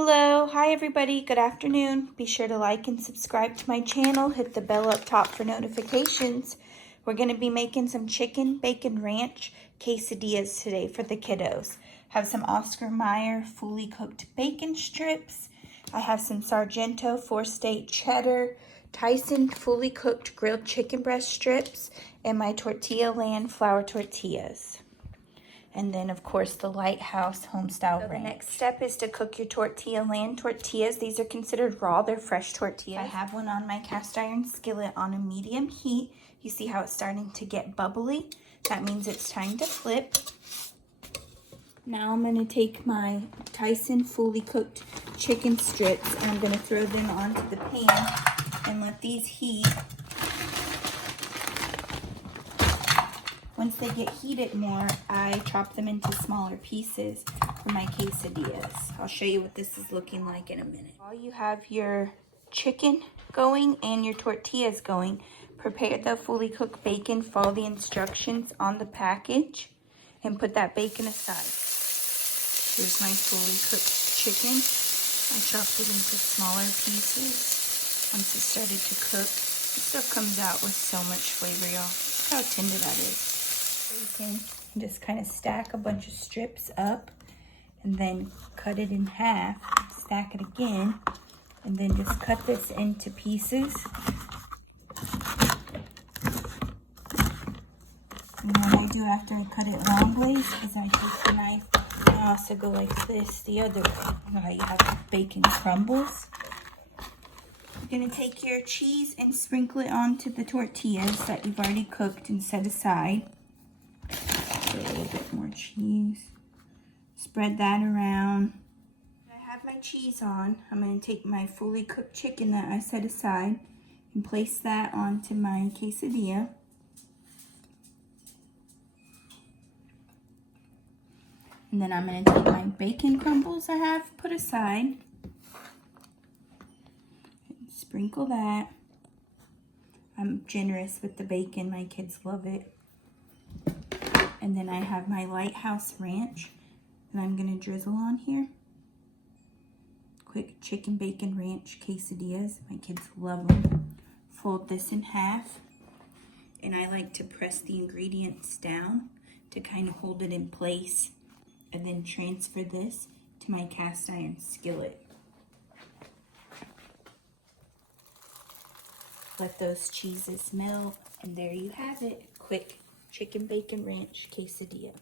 Hello, hi everybody, good afternoon. Be sure to like and subscribe to my channel. Hit the bell up top for notifications. We're going to be making some chicken bacon ranch quesadillas today for the kiddos. Have some Oscar Mayer fully cooked bacon strips. I have some Sargento 4-state cheddar, Tyson fully cooked grilled chicken breast strips, and my tortilla land flour tortillas. And then, of course, the Lighthouse Homestyle Ranch. The next step is to cook your tortilla land tortillas. These are considered raw. They're fresh tortillas. I have one on my cast iron skillet on a medium heat. You see how it's starting to get bubbly? That means it's time to flip. Now I'm going to take my Tyson fully cooked chicken strips and I'm going to throw them onto the pan and let these heat. Once they get heated more, I chop them into smaller pieces for my quesadillas. I'll show you what this is looking like in a minute. While you have your chicken going and your tortillas going, prepare the fully cooked bacon, follow the instructions on the package, and put that bacon aside. Here's my fully cooked chicken. I chopped it into smaller pieces. Once it started to cook, it still comes out with so much flavor, y'all. Look how tender that is. Bacon, and just kind of stack a bunch of strips up and then cut it in half, stack it again, and then just cut this into pieces. And what I do after I cut it long ways is I take the knife and I also go like this the other way. Now you have bacon crumbles. You're going to take your cheese and sprinkle it onto the tortillas that you've already cooked and set aside. A little bit more cheese. Spread that around. I have my cheese on. I'm going to take my fully cooked chicken that I set aside and place that onto my quesadilla. And then I'm going to take my bacon crumbles I have put aside. And sprinkle that. I'm generous with the bacon. My kids love it. And then I have my Lighthouse Ranch that I'm going to drizzle on here. Quick chicken bacon ranch quesadillas. My kids love them. Fold this in half. And I like to press the ingredients down to kind of hold it in place. And then transfer this to my cast iron skillet. Let those cheeses melt. And there you have it. Quick chicken bacon ranch quesadilla.